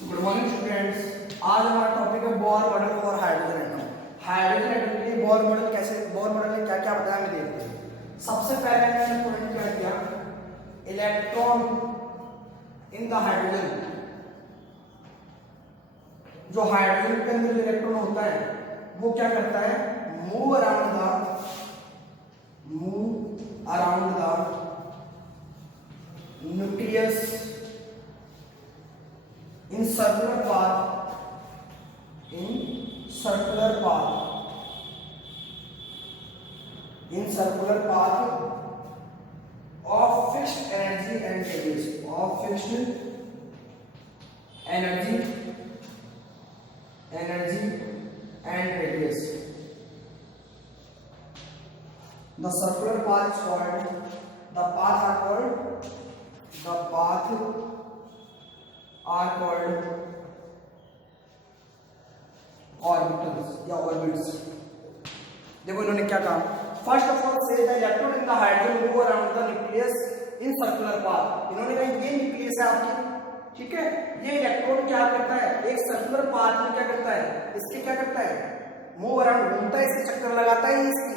Good morning students. आज हमारा topic है Bohr model for hydrogen atom. Hydrogen atom के लिए बोर मॉडल बोर मॉडल ने क्या क्या बताया हमें देखते हैं। सबसे पहले मैंने पॉइंट क्या किया, इलेक्ट्रॉन इन द हाइड्रोजन। जो हाइड्रोजन के अंदर जो इलेक्ट्रॉन होता है वो क्या करता है, move around the nucleus in circular path of fixed energy and radius the circular path is called, the path are called orbitals या orbits। देखो इन्होंने क्या कहा, फर्स्ट ऑफ ऑल से the electron in the hydrogen move around the nucleus in circular path. इन्होंने कहा ये nucleus है आपकी, ठीक है, ये इलेक्ट्रॉन क्या करता है, एक सर्कुलर पाथ में क्या करता है, इसके क्या करता है, मूव अराउंड घूमता है, इसके चक्कर लगाता है इसकी।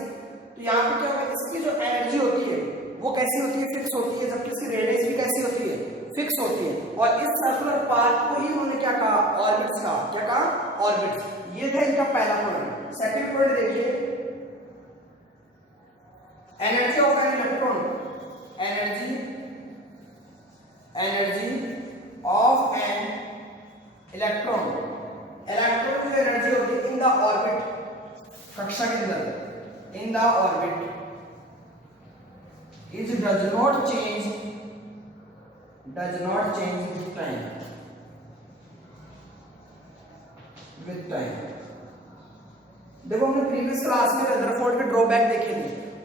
तो यहाँ पे क्या होगा, इसकी जो एनर्जी होती है वो कैसी होती है, फिक्स होती है, जबकि इसकी रेडियस भी कैसी होती है, फिक्स होती है। और इस सर्कुलर पाथ को ही उन्होंने क्या कहा, ऑर्बिट्स कहा। क्या कहा, ऑर्बिट्स। ये था इनका पहला पॉइंट। सेकंड पॉइंट देखिए, energy of an electron, energy of an electron की जो एनर्जी होती है इन द ऑर्बिट, कक्षा के अंदर, in the orbit is does not change with time। देखो हमने प्रीवियस क्लास में रदरफोर्ड के ड्रॉबैक देखे थे।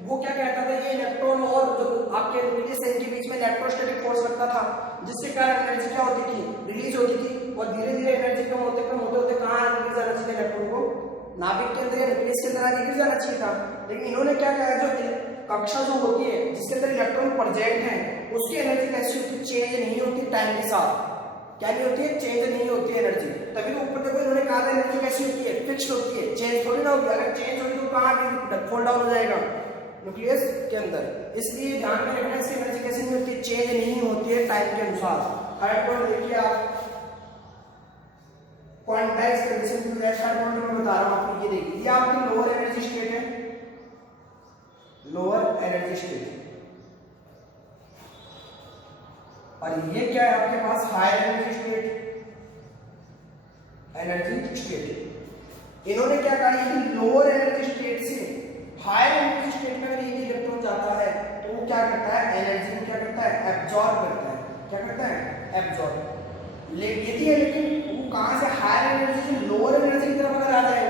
वो क्या कहता था, ये इलेक्ट्रॉन और जो आपके न्यूक्लियस के बीच में इलेक्ट्रोस्टैटिक फोर्स लगता था, जिसके कारण एनर्जी क्या होती थी, रिलीज होती थी। और धीरे धीरे एनर्जी कम होते कहाँ रिलीज जाना चाहिए इलेक्ट्रॉन को, नाभिक के अंदर या न्यूक्लियस के अंदर रिलीज जाना चाहिए था। लेकिन इन्होंने क्या कहा, जो कक्षा जो होती है जिसके अंदर इलेक्ट्रॉन प्रेजेंट है उसकी एनर्जी कैसी होती है, चेंज नहीं होती टाइम के साथ। क्या नहीं होती है, चेंज नहीं होती है एनर्जी। तभी तो ऊपर देखो इन्होंने कहा था एनर्जी कैसी होती है, फिक्स्ड होती है, चेंज थोड़ी ना होगी। अगर चेंज होगी तो कहाँ फॉल डाउन हो जाएगा, न्यूक्लियस के अंदर। इसलिए ध्यान में रखना, इसकी एनर्जी कैसी नहीं होती, चेंज नहीं होती है टाइम के अनुसार। थर्ड पॉइंट देखिए आप, क्वांटाइज कंडीशन में बता रहा हूं आपको। ये देखिए, ये आपकी लोअर एनर्जी स्टेट है, लोअर एनर्जी स्टेट, और ये क्या है आपके पास, हायर एनर्जी स्टेट। इन्होंने क्या कहा, ये लोअर एनर्जी स्टेट से हायर एनर्जी स्टेट में अगर ये इलेक्ट्रॉन जाता है तो वो क्या करता है, एनर्जी को क्या करता है, एब्जॉर्ब करता है। क्या करता है, एब्जॉर्ब। लेकिन वो कहां से, हायर एनर्जी से लोअर एनर्जी की तरफ अगर आ जाए,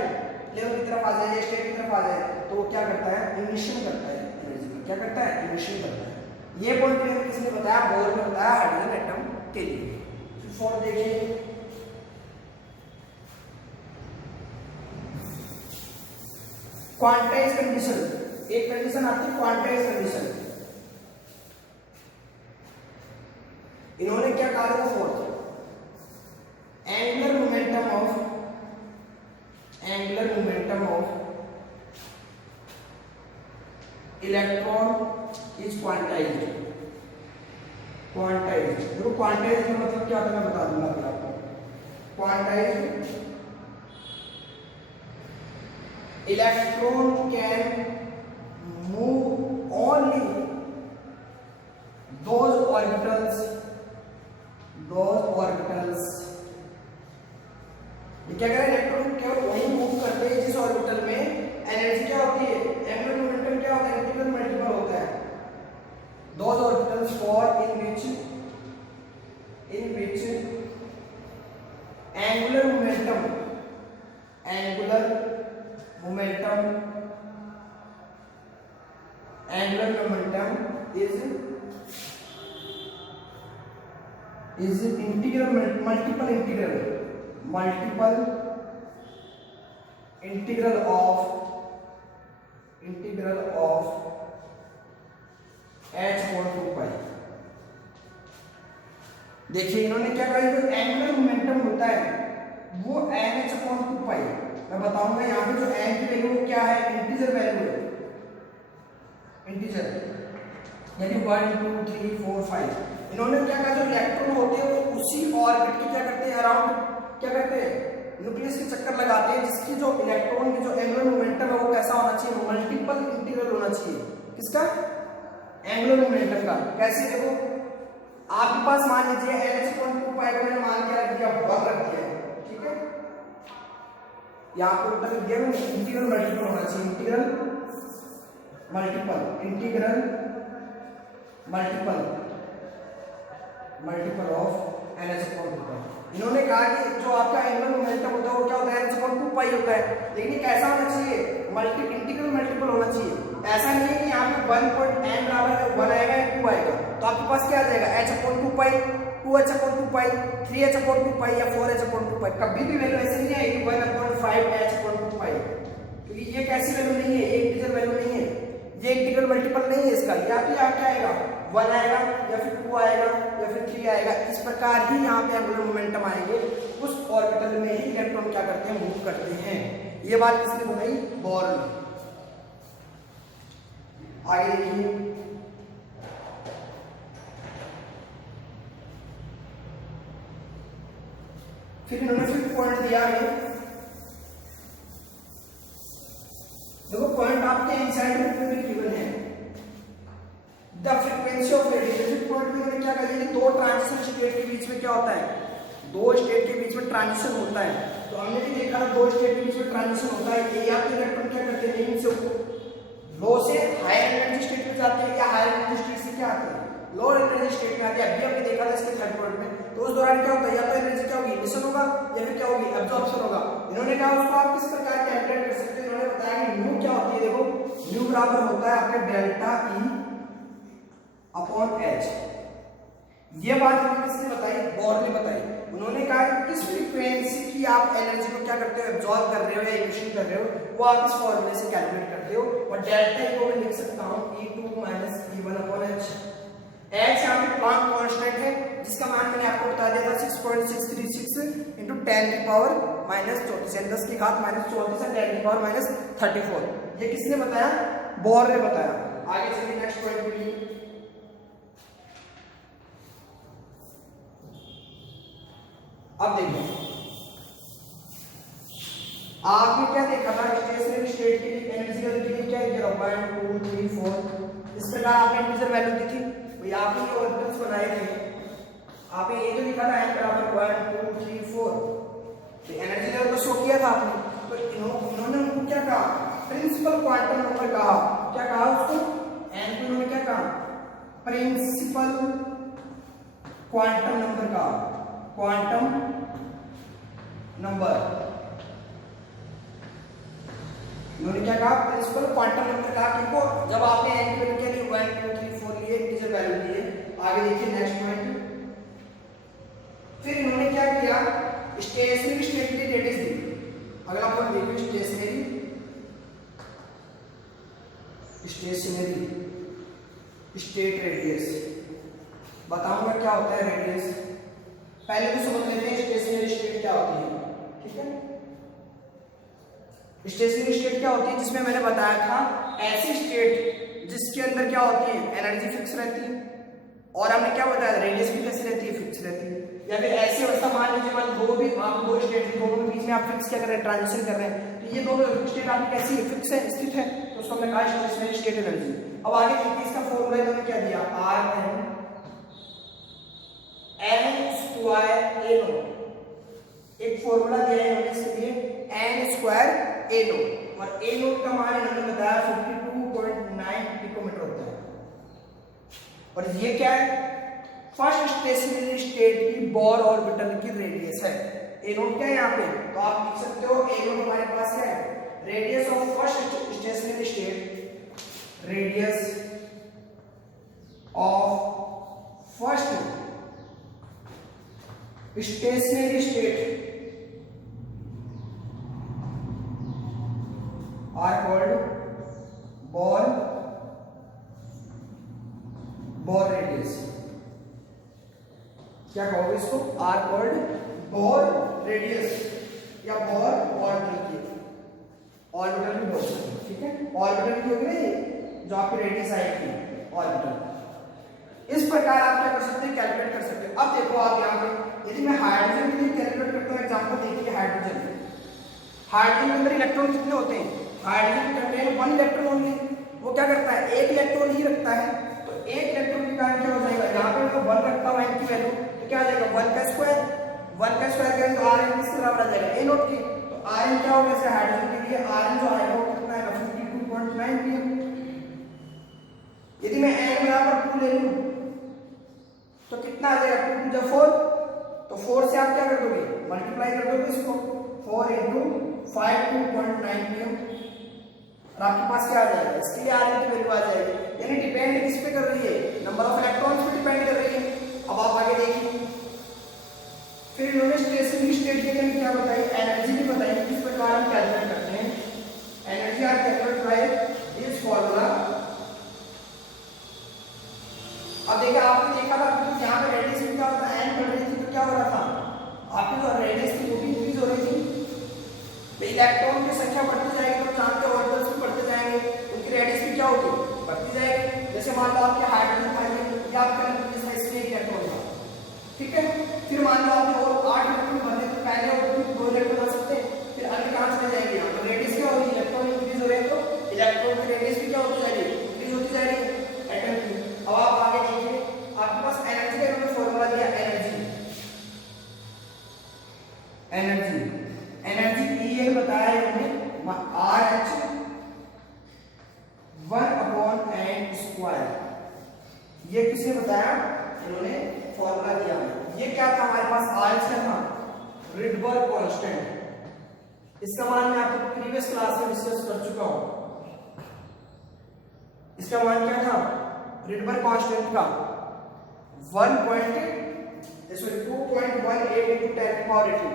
लेवल की तरफ आ जाए, स्टेट की तरफ आ जाए, तो वो क्या करता है, इमिशन करता है एनर्जी का। क्या करता है, इमिशन करता है। ये पॉइंट किसने बताया, बोर ने बताया हाइड्रोजन एटम के लिए। फॉर देखिए, क्वांटाइज कंडीशन, एक कंडीशन आती है क्वांटाइज कंडीशन। इन्होंने क्या कहा, fourth, angular momentum of electron is quantized. देखो क्वांटाइज्ड का मतलब क्या होता है, मैं बता दूंगा अभी आपको। Quantized electron can move only those orbitals ये क्या करें, इलेक्ट्रॉन केवल वही मूव करते हैं जिस ऑर्बिटल में एनर्जी क्या होती है, एंगुलर मोमेंटम क्या होता है, इंटीग्रल मल्टीपल होता है। Those orbitals for in which angular momentum is integral multiple integral of h over 2 pi। देखिए इन्होंने क्या कहा, जो एंगुलर मोमेंटम होता है वो mh/2 मैं बताऊंगा यहाँ पे जो m की वैल्यू क्या है, इंटीजर वैल्यू है, इंटीजर यानी 1 2 3 4 5। इन्होंने क्या कहा, जो इलेक्ट्रॉन होते हैं वो उसी ऑर्बिट के क्या करते हैं, अराउंड क्या करते हैं, न्यूक्लियस के चक्कर लगाते हैं, जिसकी जो इलेक्ट्रॉन की जो एंगुलर मोमेंटम है वो कैसा होना चाहिए, मल्टीपल इंटीग्रल होना चाहिए। किसका, एंगुलर मोमेंटम का। कैसे, देखो आपके पास मान लीजिए mh/2 को मैंने मान क्या रख दिया, 1 रख दिया, ठीक है, यहाँ पे उत्तर लिख दिया मैंने, इंटीग्रल मल्टीपल होना चाहिए, integral multiple, integral multiple of NH/2। इन्होंने कहा कि जो आपका एंगुलर मोमेंटम होता है वो क्या होता है, NH/2 होता है, लेकिन ये कैसा होना चाहिए, इंटीग्रल मल्टीपल होना चाहिए। ऐसा नहीं है कि यहाँ पे 1.n बराबर है 1 आएगा या 2 आएगा, तो आपके पास क्या आ जाएगा, h/2, 2h/2, 3h/2 या 4h/2। कभी भी वैल्यू ऐसी नहीं आएगी 1/5h/2, क्योंकि ये कैसी वैल्यू नहीं है, ये इंटीजर वैल्यू नहीं है, ये इंटीग्रल मल्टीपल नहीं है इसका। या तो यहाँ क्या आएगा, 1 आएगा या फिर 2 आएगा या फिर 3 आएगा। इस प्रकार ही यहाँ पे एंगुलर मोमेंटम आएंगे, उस ऑर्बिटल में ही इलेक्ट्रॉन क्या करते हैं, मूव करते हैं। ये बात किसने बताई, बोर ने। आगे देखिए, फिर इन्होंने फिर पॉइंट दिया है, देखो पॉइंट आपके इनसाइड में भी गिवन है, the frequency of radiation. Point में मैंने क्या कहा, ये दो ट्रांजिशन स्टेट के बीच में क्या होता है, दो स्टेट के बीच में ट्रांजिशन होता है। तो हमने भी देखा दो स्टेट के बीच में ट्रांजिशन होता है, ये आपके इलेक्ट्रॉन क्या करते हैं, नीचे से लो से हायर एनर्जी स्टेट में जाते हैं, या हायर एनर्जी स्टेट से क्या आते हैं, लोअर एनर्जी स्टेट में आते हैं। अभी हमने देखा था इसके थर्ड पॉइंट में, तो उस दौरान क्या होता है, या तो एनर्जी क्या होगी, इमिशन होगा, या फिर क्या होगी, एब्जॉर्प्शन होगा। इन्होंने कहा उसको आप किस प्रकार कैलकुलेट कर सकते हैं, इन्होंने बताया कि न्यू क्या होती है, देखो न्यू बराबर होता है आपके डेल्टा E/H। ये बात हमें किसने बताई, बोर ने बताई। उन्होंने कहा कि किस फ्रीक्वेंसी की आप एनर्जी को क्या करते हो, एब्जॉर्ब कर रहे हो या इमिशन कर रहे हो, वो आप इस फॉर्मूले से कैलकुलेट करते हो। और डेल्टा E को मैं लिख सकता हूं E2 - E1/H। H यहाँ पे प्लांक कांस्टेंट है, जिसका मान मैंने आपको बता दिया था 6.636 × 10⁻⁻34, 10 की घात -34 है 10⁻34। ये किसने बताया, बोर ने बताया। आगे चलिए नेक्स्ट पॉइंट पे लिए, अब देखो आपने क्या देखा था, स्टेशनरी स्टेट के लिए एनर्जी के लिए क्या किया, 1 2 3 4 इस प्रकार आपने इंटीजर वैल्यू दी थी। भाई आपने जो ऑर्बिटल्स बनाए थे, आपने ये जो लिखा था m बराबर 1 2 3 4, तो एनर्जी लेवल तो शो किया था आपने। तो इन्होंने उनको क्या कहा, प्रिंसिपल क्वांटम नंबर कहा। क्या कहा उसको, n को इन्होंने क्या कहा, प्रिंसिपल क्वांटम नंबर कहा, क्वांटम नंबर। इन्होंने क्या कहा, प्रिंसिपल क्वांटम नंबर कहा। किनको, जब आपने n की वैल्यू क्या ली, 1 2 3 4 लिए, इंटीजर वैल्यू लिए। आगे देखिए नेक्स्ट पॉइंट, फिर इन्होंने क्या किया, स्टेशनरी स्टेट की रेडियस दी। अगला पॉइंट देखिए, स्टेशनरी स्टेट रेडियस। बताऊंगा क्या होता है रेडियस, पहले तो समझ लेते हैं स्टेशनरी स्टेट क्या होती है, ठीक है। स्टेशनरी स्टेट क्या होती है, जिसमें मैंने बताया था ऐसी स्टेट जिसके अंदर क्या होती है, एनर्जी फिक्स रहती है, और हमने क्या बताया, रेडियस भी कैसी रहती है, फिक्स रहती है। या फिर ऐसी अवस्था मान लीजिए, मान दो स्टेट, दोनों के बीच में आप फिक्स क्या कर रहे हैं, ट्रांजिशन कर रहे हैं, तो ये दोनों स्टेट आपकी कैसी है, फिक्स है, स्थित है, तो उसको हमने कहा स्टेशनरी स्टेट एनर्जी। अब आगे देखिए, इसका फॉर्मूला इन्होंने क्या दिया, Rn²A0। एक फॉर्मूला दिया है इन्होंने इसके लिए, n²A0, और A0 का मान इन्होंने बताया 52.9 पिकोमीटर होता है। और ये क्या है, फर्स्ट स्टेशनरी स्टेट की बोर ऑर्बिटल की रेडियस है। A0 क्या है यहाँ पे, तो आप लिख सकते हो A0 हमारे पास क्या है, radius of first stationery state, radius of first stationery state are called Bohr radius। क्या कहोगे इसको, आर कॉल्ड बोर रेडियस या बोर ऑर्बिटल की ऑर्बिटल भी बोल सकते हैं, ठीक है। ऑर्बिटल की होगी ना ये जो आपकी रेडियस आएगी ऑर्बिटल। इस प्रकार आप क्या कर सकते हैं, कैलकुलेट कर सकते हैं। अब देखो आप यहाँ पे यदि मैं हाइड्रोजन के लिए कैलकुलेट करता हूँ, एग्जांपल देखिए हाइड्रोजन के अंदर इलेक्ट्रॉन कितने होते हैं, हाइड्रोजन कंटेन 1 इलेक्ट्रॉन ओनली। वो क्या करता है, एक इलेक्ट्रॉन ही रखता है, तो एक इलेक्ट्रॉन के कारण क्या हो जाएगा, यहाँ पे मैं 1 रखता हूँ n की वैल्यू, तो क्या आ जाएगा 1 का स्क्वायर करेंगे तो Rn किसके बराबर आ जाएगा, a नॉट के। तो Rn क्या होगा, जैसे हाइड्रोजन के लिए Rn जो आएगा वो कितना आएगा 52.9 pm। यदि मैं n बराबर 2 ले लूं तो कितना आ जाएगा, 2 जब 4, तो 4 से आप क्या कर दोगे, मल्टीप्लाई कर दोगे इसको, 4 into 52.9 pm, और आपके पास क्या आ जाएगा, इसके लिए Rn की वैल्यू आ जाएगी। यानी डिपेंड किस पे कर रही है, नंबर ऑफ इलेक्ट्रॉन्स पे डिपेंड कर रही है। अब आप आगे देखिए, फिर इन्होंने स्टेशनरी स्टेट के लिए क्या बताई, एनर्जी भी बताई, किस प्रकार हम कैलकुलेट करते हैं। Energy are calculate by this formula. अब देखिए आपने देखा था कि यहाँ पे रेडियस में क्या होता है, एन बढ़ रही थी तो क्या हो रहा था, आपकी जो रेडियस थी वो भी इंक्रीज हो रही थी। तो इलेक्ट्रॉन की संख्या बढ़ती जाएगी तो चांद के ऑर्बिटल्स भी बढ़ते जाएंगे, उनकी रेडियस भी क्या होगी, बढ़ती जाएगी। जैसे मान लो आपके हाइड्रोजन था या आपका इसमें एक इलेक्ट्रॉन था, ठीक है। फिर मान लो आपने और 8 इलेक्ट्रॉन बने तो पहले और 2 इलेक्ट्रॉन आ सकते हैं, फिर अगले कहां चले जाएंगे, यहाँ तो रेडियस क्या होगी, इलेक्ट्रॉन इंक्रीज हो रहे हैं तो इलेक्ट्रॉन की रेडियस भी क्या होती जा रही है, इंक्रीज होती जा रही है एटम की। अब आप आगे देखिए, आपके पास एनर्जी का इन्होंने फॉर्मूला दिया, एनर्जी ये बताया इन्होंने RH 1/n²। ये किसने बताया, इन्होंने फॉर्मूला दिया। ये क्या था हमारे पास, RH क्या था, रिडबर्ग कांस्टेंट। इसका मान मैं आपको प्रीवियस क्लास में डिस्कस कर चुका हूं। इसका मान क्या था, रिडबर्ग कांस्टेंट का 2.18 into 10 की पावर 18,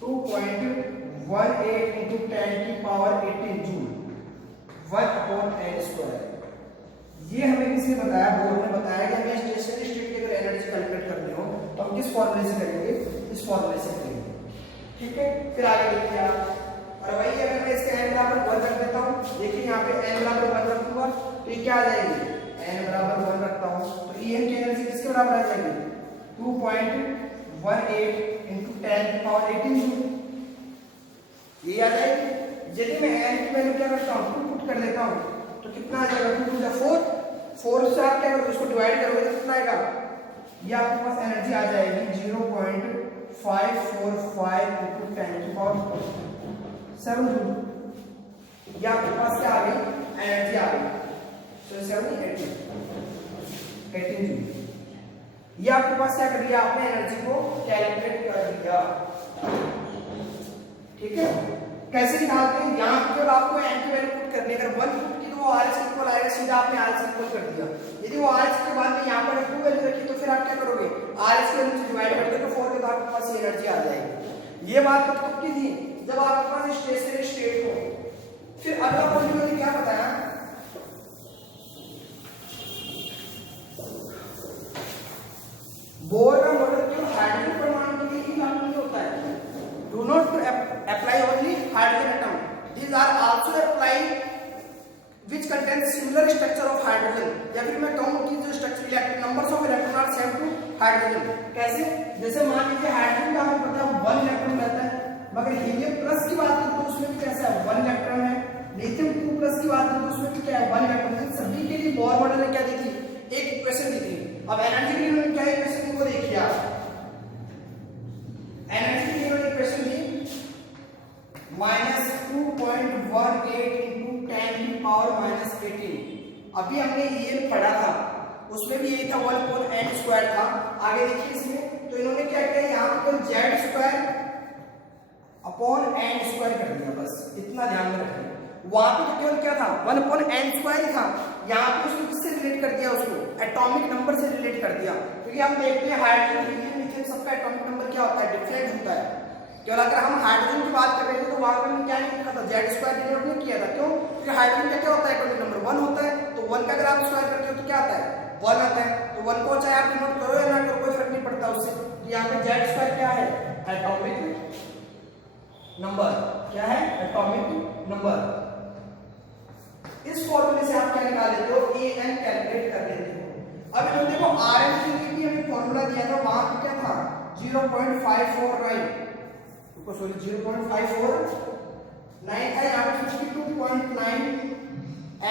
2.18 into 10 की पावर 18 जूल 1/n²। ये हमें किसने बताया, बोर ने बताया कि हमें स्टेशनरी स्टेट की अगर एनर्जी कैलकुलेट करनी हो तो हम किस फॉर्मूले से करेंगे, इस फॉर्मूले से करेंगे, ठीक है। फिर आगे देखिए आप, और वही अगर मैं इसके n बराबर 1 रख देता हूं, देखिए यहाँ पे n बराबर 1 रखूंगा तो ये क्या आ जाएगी, n बराबर 1 रखता हूं तो En की एनर्जी किसके बराबर आ जाएगी, 2.18 into 10 की पावर 18 जूल, ये आ जाएगी। यदि मैं n की वैल्यू क्या करता हूं, 2 पुट कर देता हूं तो कितना आ जाएगा, 2 टू द 4 से आप क्या करोगे, उसको डिवाइड करोगे तो कितना आएगा, ये आपके पास एनर्जी आ जाएगी 0.545 into 10 की पावर 7 जूल। ये आपके पास क्या आ गई, एनर्जी आ गई, so 7 18 जूल। ये आपके पास क्या कर दिया, आपने एनर्जी को कैलकुलेट कर दिया, ठीक है। कैसे निकालते हैं, यहाँ पे जब आपको n की वैल्यू पुट करनी है, अगर 1 पुट की तो वो RH इक्वल आएगा, सीधा आपने RH इक्वल कर दिया। यदि वो RH के बाद में यहाँ पर 2 वैल्यू रखी तो फिर आप क्या करोगे, RH की वैल्यू से डिवाइड कर दोगे तो 4 के तो आपके पास ये एनर्जी आ जाएगी। ये बात कब की थी, जब आपके पास स्टेशनरी स्टेट हो। फिर अगला पॉइंट मैंने क्या बताया, बोर का मॉडल केवल हाइड्रोजन परमाणु के लिए ही लागू नहीं होता है। Do not apply only hydrogen atom, these are also applied which contains similar structure of hydrogen, या फिर मैं कहूं कि जो structure electron numbers of electron are same to hydrogen. कैसे, जैसे मान लीजिए हाइड्रोजन का हमें पता है 1 इलेक्ट्रॉन रहता है, मगर हीलियम प्लस की बात करें तो उसमें भी कैसा है, 1 इलेक्ट्रॉन है। लिथियम 2 प्लस की बात करें तो उसमें भी क्या है, 1 इलेक्ट्रॉन। सभी के लिए बोर मॉडल ने क्या दी थी, एक इक्वेशन दी थी। अब एनर्जी के लिए उन्होंने क्या इक्वेशन दी वो देखिए आप, एनर्जी के लिए उन्होंने इक्वेशन दी -2.18 into 10 की पावर -18। अभी हमने ये पढ़ा था, उसमें भी यही था 1/n² था। आगे देखिए इसमें, तो इन्होंने क्या किया, यहाँ पे तो z² अपॉन n² कर दिया, बस इतना ध्यान में रखिए। वहां पे तो केवल क्या था, 1/n² ही था, यहाँ पे उसको किससे रिलेट कर दिया, उसको एटॉमिक नंबर से रिलेट कर दिया। क्योंकि हम देखते हैं हाइड्रोजन, हीलियम, लिथियम सबका एटॉमिक नंबर क्या होता है, डिफरेंट होता है। केवल अगर हम हाइड्रोजन की बात कर रहे थे तो वहां पर क्या नहीं लिखा था, z² डिनोट नहीं किया था। क्यों, क्योंकि हाइड्रोजन का क्या होता है, एटॉमिक नंबर 1 होता है, तो 1 का अगर आप स्क्वायर करते हो तो क्या आता है, 1 आता है। तो 1 को चाहे आप डिनोट करो या ना करो कोई फर्क नहीं पड़ता। करता है उससे। तो यहाँ पे जेड स्क्वायर क्या है, एटॉमिक नंबर, क्या है, एटॉमिक नंबर। इस फॉर्मूले से आप क्या निकाल लेते हो, an कैलकुलेट कर लेते हो। अब इन्होंने देखो rn के लिए भी हमें फॉर्मूला दिया था, वहां पे क्या था 0.549, तो सॉरी 0.549 था, यहाँ पे 52.9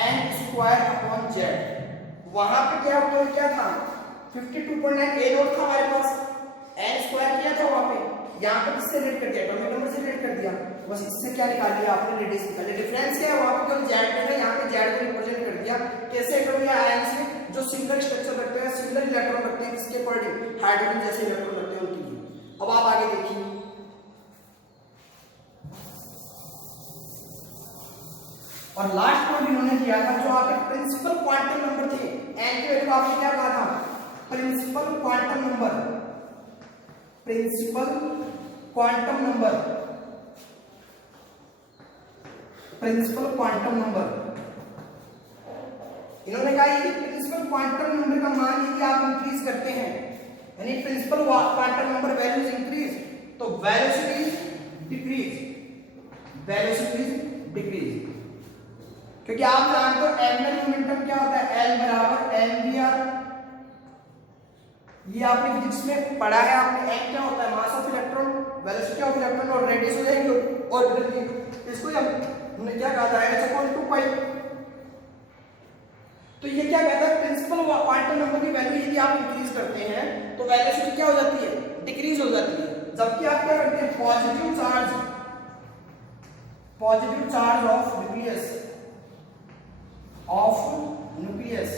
n स्क्वायर अपॉन जेड। वहां पे क्या होता है, क्या था 52.9 a नोट था हमारे पास, n स्क्वायर किया था वहां पे, यहाँ पे किससे रिलेट कर दिया, एटॉमिक नंबर से रिलेट कर दिया, बस इससे क्या निकाल लिया आपने, रेडियस निकाल लिया। डिफरेंस क्या है, वहां पे जो जेड में था यहाँ पे जेड को रिप्रेजेंट कर दिया कैसे, एटॉमिक आयन से जो सिंगल स्ट्रक्चर रखते हैं, सिंगल इलेक्ट्रॉन रखते हैं, किसके अकॉर्डिंग, हाइड्रोजन जैसे इलेक्ट्रॉन रखते हैं उनके लिए। अब आप आगे देखिए, और लास्ट पॉइंट इन्होंने किया था जो आपके प्रिंसिपल क्वांटम नंबर थे, n की वैल्यू आपने क्या कहा था, principal quantum number, principal quantum number, principal quantum number. इन्होंने कहा ये प्रिंसिपल क्वांटम नंबर का मान यदि आप इंक्रीज करते हैं, यानी principal quantum number values increase, तो वेलोसिटी डिक्रीज, वेलोसिटी डिक्रीज। क्योंकि आप जानते हो एंगुलर मोमेंटम क्या होता है, L बराबर mvr, ये आपने फिजिक्स में पढ़ा है आपने, m क्या होता है, mass of electron, velocity of electron, और रेडियस हो जाएगी ऑर्बिटल की, इसको हमने क्या कहा था, h/2π। तो ये क्या कहता है, प्रिंसिपल क्वांटम नंबर की वैल्यू यदि आप इंक्रीज करते हैं तो वेलोसिटी क्या हो जाती है, डिक्रीज हो जाती है। जबकि आप क्या करते हैं, पॉजिटिव चार्ज ऑफ न्यूक्लियस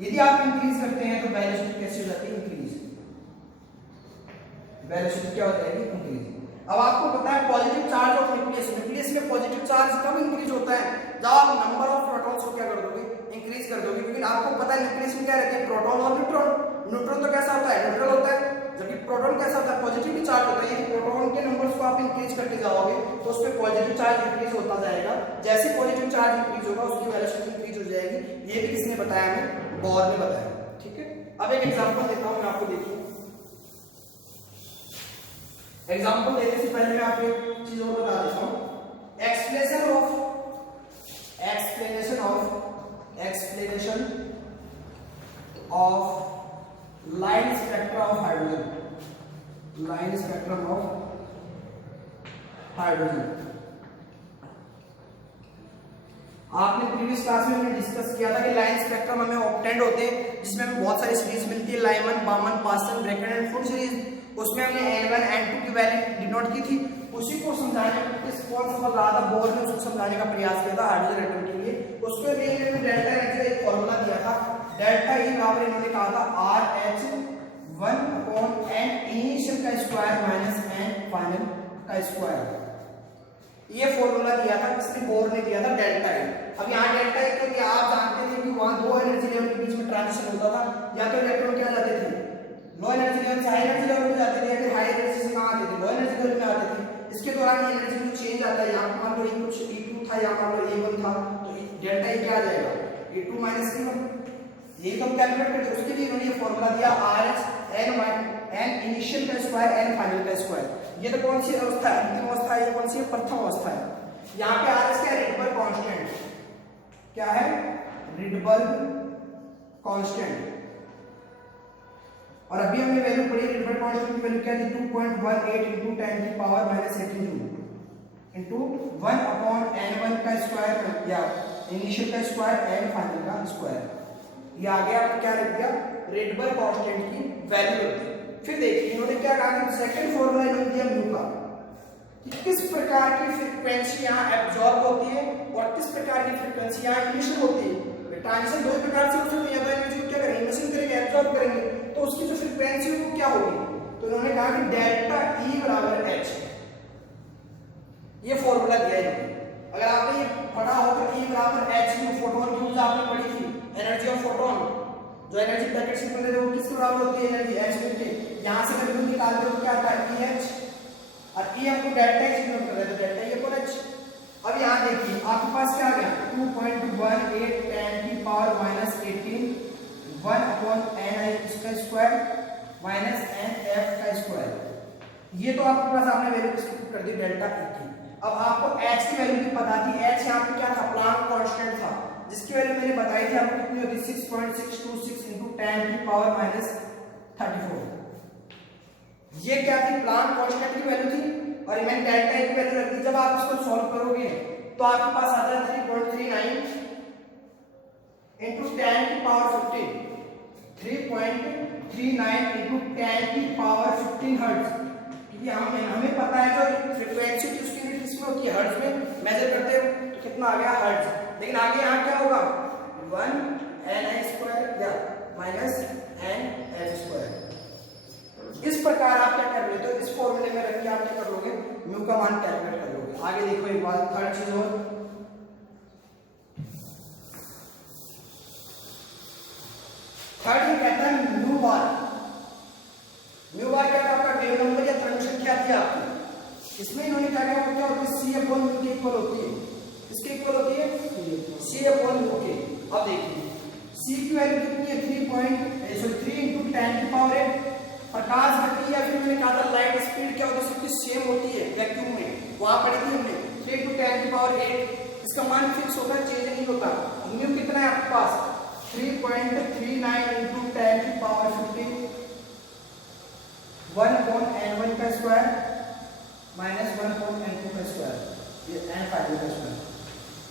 यदि आप इंक्रीज करते हैं तो वेलोसिटी कैसे हो जाती है, इंक्रीज, वेलोसिटी क्या हो जाएगी, इंक्रीज। अब आपको पता है positive charge of nucleus, nucleus में पॉजिटिव चार्ज कब इंक्रीज होता है, जब आप नंबर ऑफ प्रोटॉन्स को क्या कर दोगे, इंक्रीज कर दोगे। क्योंकि आपको पता है न्यूक्लियस में क्या रहते हैं, प्रोटॉन और न्यूट्रॉन। न्यूट्रॉन तो कैसा होता है, न्यूट्रल होता है, जबकि प्रोटॉन कैसा होता है, पॉजिटिवली चार्ज होता है। प्रोटॉन के नंबर्स को आप इंक्रीज करते जाओगे तो उस पर पॉजिटिव चार्ज इंक्रीज होता जाएगा, जैसे पॉजिटिव चार्ज इंक्रीज होगा उसकी वेलोसिटी इंक्रीज हो जाएगी। ये भी किसने बताया, हमें बोर ने बताया, ठीक है। अब एक एग्जांपल देता हूं मैं आपको, देखिए एग्जांपल देने से पहले मैं आपको एक चीज और बता देता हूं, explanation of line spectrum of hydrogen, line spectrum of hydrogen. आपने प्रीवियस क्लास में हमने डिस्कस किया था कि लाइन स्पेक्ट्रम हमें ऑब्टेंड होते हैं जिसमें हमें बहुत सारी सीरीज मिलती है, Lyman, Balmer, Paschen, Brackett and Pfund series. उसमें हमने n1 n2 की वैल्यू डिनोट की थी। उसी को समझाने कौन समझ रहा था, बोर ने उसको समझाने का प्रयास किया था हाइड्रोजन एटम के लिए। उसके लिए इन्होंने डेल्टा एच का एक फॉर्मूला दिया था, डेल्टा ई बराबर इन्होंने कहा था RH1/n इनिशियल का स्क्वायर माइनस n फाइनल का स्क्वायर। ये फॉर्मूला दिया था, किसने, बोर ने दिया था, डेल्टा ई। अब यहाँ डेल्टा ई तो क्या आप जानते थे कि वहां दो एनर्जी लेवल के बीच में ट्रांजिशन होता था, या तो इलेक्ट्रॉन क्या जाते थे, लो एनर्जी लेवल से हाई एनर्जी लेवल में जाते थे, या फिर हाई एनर्जी से कहां आते थे, लो एनर्जी लेवल में आते थे। इसके दौरान एनर्जी में चेंज आता है, यहाँ मान लो ये कुछ E2 था, यहाँ मान लो E1 था, तो डेल्टा ई क्या आ जाएगा, E2 माइनस E1। यही तो हम कैलकुलेट करते, उसके लिए इन्होंने ये फॉर्मूला दिया RH n इनिशियल का स्क्वायर n फाइनल का स्क्वायर। ये तो कौन सी अवस्था है, अंतिम अवस्था है, ये कौन सी है, प्रथम अवस्था है। यहाँ पे RH क्या है, रिडबर्ग कांस्टेंट, क्या है, रिडबर्ग कांस्टेंट। और अभी हमने वैल्यू पढ़ी, रिडबर्ग कांस्टेंट की वैल्यू क्या थी, 2.18 into 10 की पावर -18 into 1/n1 का स्क्वायर या इनिशियल का स्क्वायर n फाइनल का स्क्वायर। ये आगे आपने क्या लिख दिया, रिडबर्ग कांस्टेंट की वैल्यू रख दी। फिर देखिए इन्होंने क्या कहा कि सेकंड फॉर्मूला इन्होंने दिया म्यू का, कि किस प्रकार की फ्रीक्वेंसी यहाँ एब्जॉर्ब होती है और किस प्रकार की फ्रीक्वेंसी यहाँ इमिशन होती है। ट्रांजिशन दो प्रकार से हो सकती है, या तो एनर्जी क्या करेंगे, इमिशन करेंगे, एब्जॉर्ब करेंगे, तो उसकी जो फ्रीक्वेंसी है वो क्या होगी। तो इन्होंने कहा कि डेल्टा ई बराबर एच, ये फॉर्मूला दिया है। अगर आपने ये पढ़ा हो तो ई बराबर एच, फोटोन की ऊर्जा आपने पढ़ी थी, एनर्जी ऑफ फोटोन, जो एनर्जी ब्रैकेट से बने वो किसके बराबर होती है, एनर्जी एच के। यहां से अगर निकालते हो क्या आता है, ई एच, और ई हमको डेल्टा एच डिनोट कर रहे हैं, तो डेल्टा ई अपॉन एच। अब यहां देखिए आपके पास क्या आ गया, 2.18 10 की पावर -18 1/ni इसका स्क्वायर माइनस एन एफ का स्क्वायर। ये तो आपके पास आपने वैल्यू पुट कर दी डेल्टा ई की। अब आपको एच की वैल्यू भी पता थी। एच यहाँ पे क्या था, प्लांक कांस्टेंट था, जिसकी वैल्यू मैंने बताई थी आपको कितनी होती है 6.626 into 10 की पावर माइनस 34। ये क्या थी, प्लांक कांस्टेंट की वैल्यू थी और मैंने डेल्टा ई की वैल्यू रख दी। जब आप इसको सॉल्व करोगे तो आपके पास आ जाएगा 3.39 into 10 की पावर 15, 3.39 into 10 की पावर 15 हर्ट्ज। क्योंकि हमें पता है जो फ्रीक्वेंसी की उसकी यूनिट इसमें होती है, हर्ट्ज में मेजर करते हैं तो कितना आ गया हर्ट्ज। लेकिन आगे यहाँ क्या होगा 1 ni स्क्वायर या माइनस एन एच स्क्वायर। इस प्रकार आप क्या कर लेते हो, इस फॉर्मूले में रख के आप क्या कर लोगे, म्यू का मान कैलकुलेट कर लोगे। आगे देखो एक बात, थर्ड चीज और थर्ड ये कहता है म्यू बार। म्यू बार क्या था, आपका वेव नंबर या तरंग संख्या थी आपकी। इसमें इन्होंने क्या किया, क्या होती है सी अपॉन म्यू के इक्वल होती है। किसके इक्वल होती है, सी अपॉन म्यू के। अब देखिए सी की वैल्यू कितनी है 3 into 10 की पावर 8। प्रकाश गति या फिर मैंने कहा था लाइट स्पीड क्या होती है, सबकी सेम होती है वैक्यूम में, वहां पढ़ी थी हमने 3 into 10 की पावर 8। इसका मान फिक्स होता है, चेंज नहीं होता। म्यू कितना है आपके पास 3.39 into 10 की पावर 15, 1/n1 का स्क्वायर माइनस 1/n2 का स्क्वायर, ये n5 का स्क्वायर।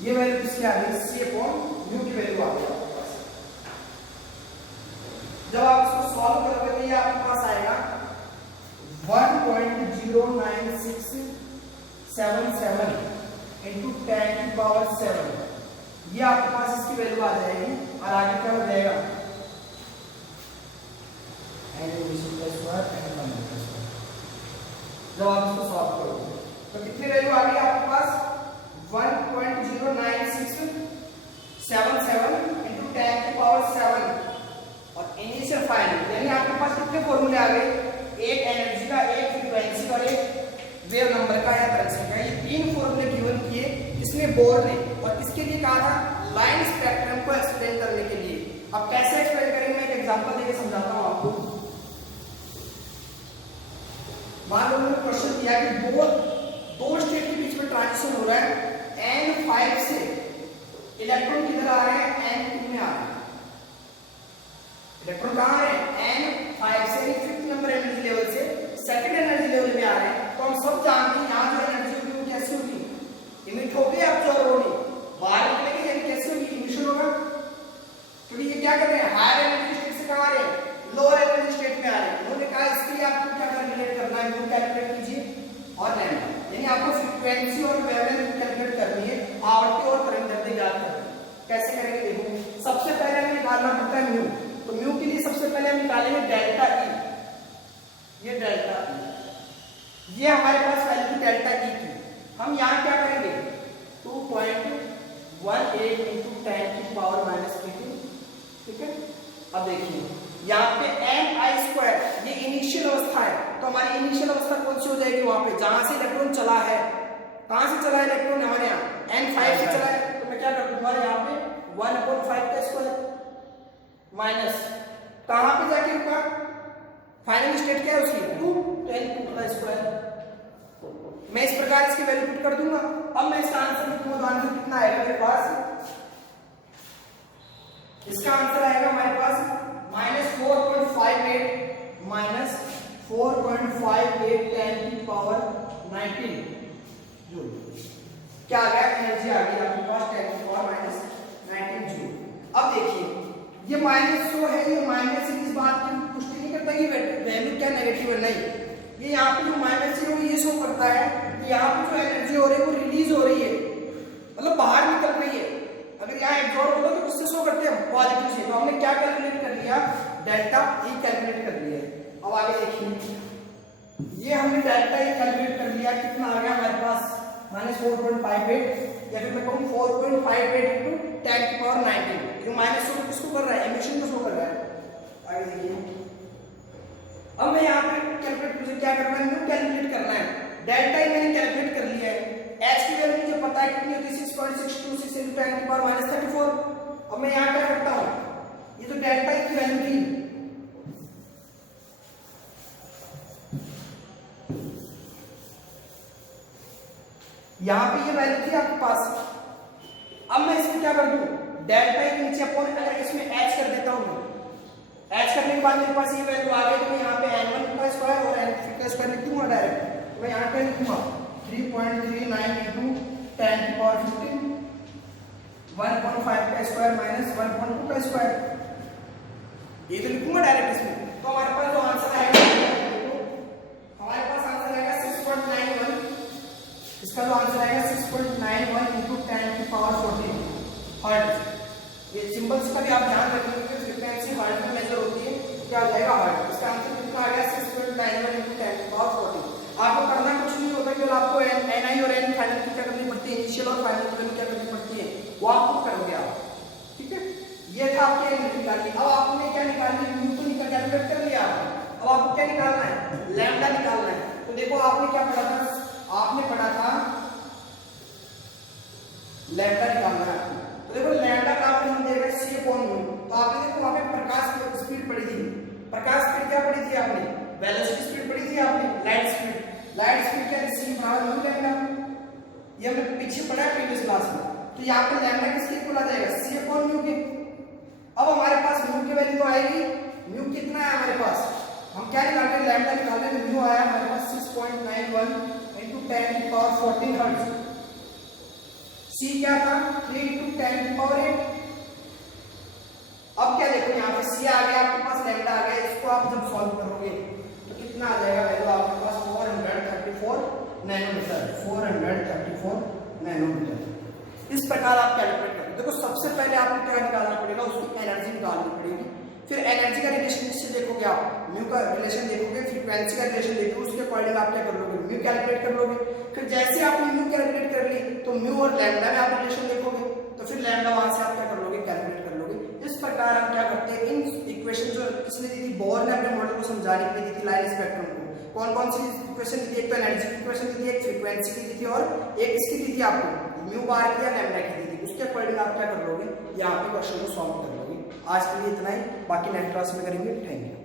ये वैल्यू किसकी आ गई, सी अपॉन म्यू की वैल्यू आ गई आपके पास। जब आप इसको सॉल्व करोगे तो ये आपके पास आएगा 1.09677 into 10 की पावर 7। ये आपके पास इसकी वैल्यू आ जाएगी और आगे क्या हो जाएगा जब आप इसको सॉल्व करोगे तो कितनी वैल्यू आ गई आपके पास 1.09677 into 10 की पावर 7 और इनिशियल फाइनल। यानी आपके पास कितने फॉर्मूले आ गए, एक एनर्जी का, एक फ्रीक्वेंसी का, एक वेव नंबर का या तरंग संख्या का। ये तीन फॉर्मूले गिवन किए किसने, बोर ने। और किसके लिए कहा था, लाइन स्पेक्ट्रम को एक्सप्लेन करने के लिए। अब कैसे एक्सप्लेन करेंगे, मैं एक एग्जांपल देके समझाता हूं आपको। मान लो मैंने क्वेश्चन दिया कि दो स्टेट के बीच में ट्रांजिशन हो रहा है, n5 से इलेक्ट्रॉन किधर आ रहे हैं, n2 में आ रहे हैं। इलेक्ट्रॉन कहां आ रहे हैं, n5 से 5th नंबर एनर्जी लेवल से 2nd एनर्जी लेवल में आ रहे हैं। तो हम सब जानते हैं यहां जो एनर्जी होगी वो कैसी होगी, इमिट होगी, एब्जॉर्ब होगी, बाहर निकलेगी, यानी कैसे होगी, इमिशन होगा। क्योंकि ये क्या कर रहे हैं, हायर एनर्जी स्टेट से कहां आ रहे हैं, लोअर एनर्जी स्टेट में आ रहे हैं। उन्होंने कहा इसके लिए आपको क्या कैलकुलेट करना है, म्यू कैलकुलेट कीजिए और लैम्डा, यानी आपको फ्रीक्वेंसी और वेवलेंथ कैलकुलेट करनी है, आवृत्ति और तरंग दैर्ध्य ज्ञात करनी है। कैसे करेंगे देखो, सबसे पहले हमें निकालना पड़ता है म्यू। तो म्यू के लिए सबसे पहले हम निकालेंगे डेल्टा ई। ये डेल्टा ई, ये हमारे पास वैल्यू थी डेल्टा ई की। हम यहाँ क्या करेंगे 2.18 into 10 की पावर माइनस 18। ठीक है, अब देखिए यहाँ पे ni² ये इनिशियल अवस्था है। तो हमारी इनिशियल अवस्था कौन सी हो जाएगी, वहां पे जहां से इलेक्ट्रॉन चला है। कहां से चला है इलेक्ट्रॉन, हमारे यहाँ n5 से चला है। तो मैं क्या कर दूंगा यहाँ पे 1/5 का स्क्वायर माइनस कहां पे जाके रुका, फाइनल स्टेट क्या है उसकी 2, तो n2 का स्क्वायर। मैं इस प्रकार इसकी वैल्यू पुट कर दूंगा। अब मैं इसका आंसर लिखूंगा तो आंसर कितना आएगा मेरे पास, इसका आंसर आएगा हमारे पास -4.58 माइनस 4.58 10 की पावर 19 जूल। क्या आ गया, एनर्जी आ गई आपके पास 10 की पावर -19 जूल। अब देखिए ये -100 है, ये माइनस इस बात की पुष्टि नहीं करता कि वैल्यू क्या नेगेटिव है, नहीं। ये यहाँ पे जो -0 ये शो करता है कि यहाँ पे जो एनर्जी हो रही है वो रिलीज हो रही है, मतलब बाहर निकल रही है। अगर यहाँ एब्जॉर्ब होगा तो किससे शो करते हैं, पॉजिटिव से। तो हमने क्या कैलकुलेट कर लिया, डेल्टा ई कैलकुलेट कर लिया है। अब आगे देखिए, ये हमने डेल्टा ई कैलकुलेट कर लिया, कितना आ गया हमारे पास -4.58 या फिर मैं कहूँ 4.58 into 10 की पावर 19। क्यों -100 किसको कर रहा है, एमिशन को शो कर रहा है। आगे देखिए, अब मैं यहाँ पे कैलकुलेट, मुझे क्या करना है, म्यू कैलकुलेट करना है। डेल्टा ई मैंने कैलकुलेट कर लिया है, एच की वैल्यू मुझे पता है कितनी होती है 6.626 into 10 की पावर -34। अब मैं यहाँ क्या करता हूँ, ये जो डेल्टा ई की वैल्यू थी यहाँ पे ये वैल्यू थी आपके पास। अब मैं इसमें क्या कर दूं, डेल्टा के नीचे अपॉन अगर इसमें एच कर देता हूं, एच करने के बाद मेरे पास ये वैल्यू आ गई, तो मैं यहाँ पे n1 का स्क्वायर और n3 का स्क्वायर लिख दूंगा डायरेक्ट। मैं यहाँ पे लिखूंगा 3.39 into 10 की पावर 15, 1.5 का स्क्वायर माइनस 1.2 का स्क्वायर, ये तो लिखूंगा डायरेक्ट इसमें। तो हमारे पास जो आंसर आएगा, हमारे पास आंसर आएगा 6.91, इसका जो आंसर आएगा 6.91 into 10 की पावर 14 हर्ट्ज। ये सिंबल्स का भी आप ध्यान रखेंगे कि फ्रीक्वेंसी हर्ट्ज में मेजर होती है, क्या आ जाएगा हर्ट्ज। इसका आंसर कितना आ गया 6.91 into 10 की पावर 14। आपको करना कुछ नहीं होता, केवल आपको ni और n फाइनल की क्या करनी पड़ती है, इनिशियल और फाइनल की क्या करनी पड़ती है, वो आपको करोगे आप, ठीक है। ये था आपके n निकालनी। अब आपने क्या निकालना है, म्यू तो निकाल कैलकुलेट कर लिया आपने, अब आपको क्या निकालना है, लैम्डा निकालना है। तो देखो आपने क्या पढ़ा था, आपने पढ़ा था लैम्डा निकालना है आपको। तो देखो लैम्डा का आपने हम देगा c अपॉन म्यू। तो आपने देखो वहां पे प्रकाश की स्पीड पढ़ी थी, प्रकाश स्पीड क्या पढ़ी थी आपने, वेलोसिटी स्पीड पढ़ी थी आपने, लाइट स्पीड। लाइट स्पीड क्या है, c बराबर म्यू लैम्डा, ये हमने पीछे पढ़ा है प्रीवियस क्लास में। तो यहाँ पे लैम्डा किसके इक्वल आ जाएगा, c अपॉन म्यू के। अब हमारे पास म्यू की वैल्यू तो आएगी, म्यू कितना है हमारे पास, हम क्या निकाल रहे हैं, लैम्डा निकाल रहे हैं। म्यू आया हमारे पास 6.91 into 10 की पावर 14 हर्ट्ज। c क्या था, 3 into 10 की पावर 8। अब क्या देखो यहाँ पे c आ गया आपके पास, लैम्डा आ गया, इसको आप जब सॉल्व करोगे तो कितना आ जाएगा वैल्यू आपके पास, 434 नैनोमीटर, 434 नैनोमीटर। इस प्रकार आप कैलकुलेट करें। देखो सबसे पहले आपको क्या निकालना पड़ेगा, उसकी एनर्जी निकालनी पड़ेगी। फिर एनर्जी का रिलेशन इससे देखोगे आप, म्यू का रिलेशन देखोगे, फ्रीक्वेंसी का रिलेशन देखोगे, उसके अकॉर्डिंग आप क्या कर लोगे, म्यू कैलकुलेट कर लोगे। फिर जैसे आपने म्यू कैलकुलेट कर ली तो म्यू और लैम्डा में आप रिलेशन देखोगे, तो फिर लैम्डा वहां से आप क्या कर लोगे, कैलकुलेट कर लोगे। इस प्रकार हम क्या करते हैं, इन इक्वेशन जो किसने दी थी, बोर ने अपने मॉडल को समझाने के लिए दी थी, लाइन स्पेक्ट्रम को। कौन कौन सी इक्वेशन दी थी, एक तो एनर्जी की इक्वेशन दी थी, एक फ्रीक्वेंसी की दी थी, और एक इसकी दी थी आपको म्यू बार की या लैम्डा की दी थी। उसके अकॉर्डिंग आप क्या कर लोगे, यहाँ पे क्वेश्चन को सॉल्व कर लोगे। आज के लिए इतना ही, बाकी नेक्स्ट क्लास में करेंगे। Thank you.